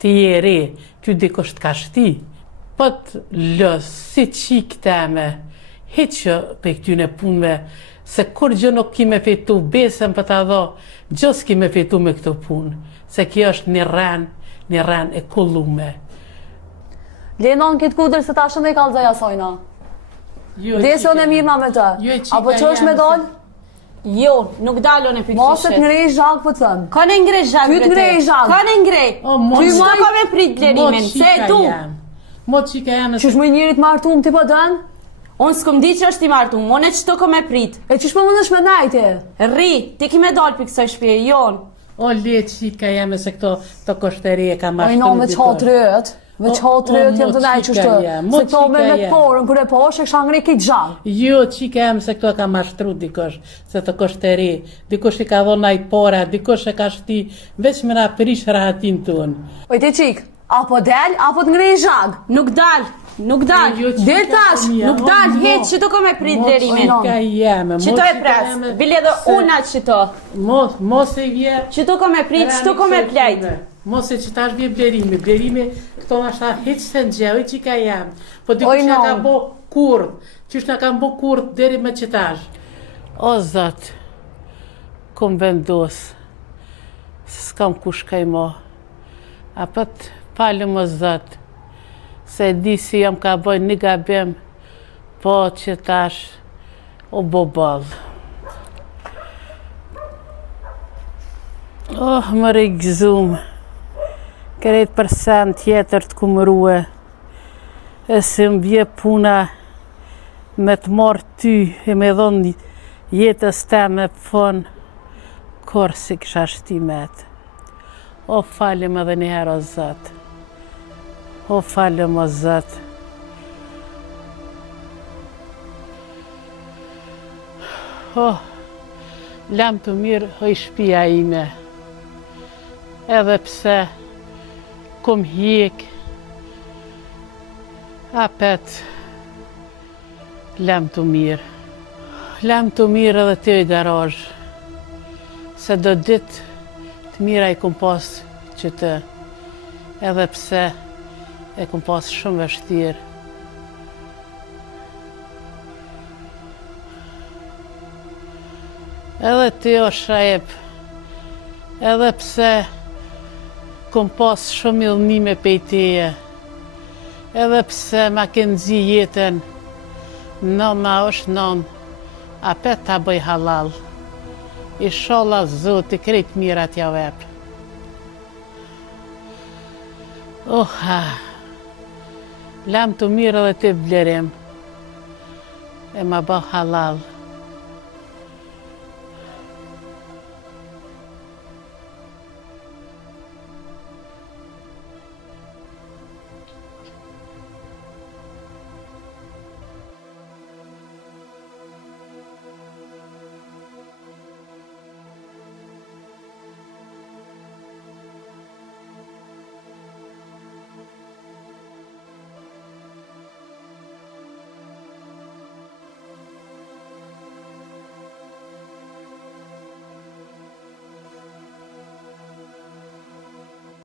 të jeri, ty dikush të ka shti. Po të lës, si qikë teme, heqë për këtyne punëve, se kur gjë nuk ki me fitu, besën për të dho, gjë s'ki me fitu me këto punë, se kjo është një ren e kullume. Lena në këtë kudrë se ta shënë e kalëzaj asojna. Desë unë e mirë ma me të. Apo që është me dollë? Jo, nuk dalon e pikë Mosët ngrej zhak për thëmë. Ka në ngrej zhak Ty të ngrej zhak. Ka në ngrej. Ty shto ka me prit lerimin. Se e tu. Mo qika jam. Qysh më njërit martum ti po dënë? Unë s'kom di që është i martum, mone qëto ka me prit. E qysh më mundesh me najti? Rri, ti ki me dal për kësaj shpje, jon. O le qika jam e se këto të koshteri e ka mashtru. Ojno me qatë rëtë. Me qatë rëtë jem të najtë qështë. Se këto me porën, kër e poshë, e kësha ngrej këtë zhak. Jo, qika jam se këto ka mashtru dikush, se të koshteri. Dikush i ka dhonë najtë pora, dikush e ka shti, veç me na prish rahatin tonë. Oj ti qik, apo del, apo të ngrej zhak. Nuk dal. Nuk dal. Del tash. Nuk dal, heq, qëto ka me prit lerimin. Qika jame. Qëto e pres, bile dhe una qëto. Mos e vje. Qëto ka me prit, qëto ka me plejt. Mos e që tash vje blerimi, këto nga shta heq se në gjeu, qika jam. Po dikush nga ka bo kurth, qysh nga ka bo kurth deri me që tash. O Zot, kom vendos, s'kam kush kaj mo. Apët palëm o Zot, se di si jam ka boj një gabim, po që tash o bo ballë. Oh, më regzumë. Kërejt për sen tjetër të kumërue, e se më bje puna me të marrë ty e me dhonë jetës te me pëfon, kur si kësha shtimet. O falim edhe njëherë o Zot. O falim o Zot. Oh, lam të mirë o i shpia ime, edhe pse kom hjek, apet, lam të mirë. Lam të mirë edhe të i garaj, se do dit të mira i kom pas që të, edhe pse e kom pas shumë vështirë. Edhe ti o Shaib, edhe pse kom pas shumë illnime pejteje, edhe pse ma kënë zi jetën, nëna është nënë, apet ta bëj halal. Inshallah Zoti krejt mirat ja vep. Lam të mirë edhe të blerim, e ma bë halal.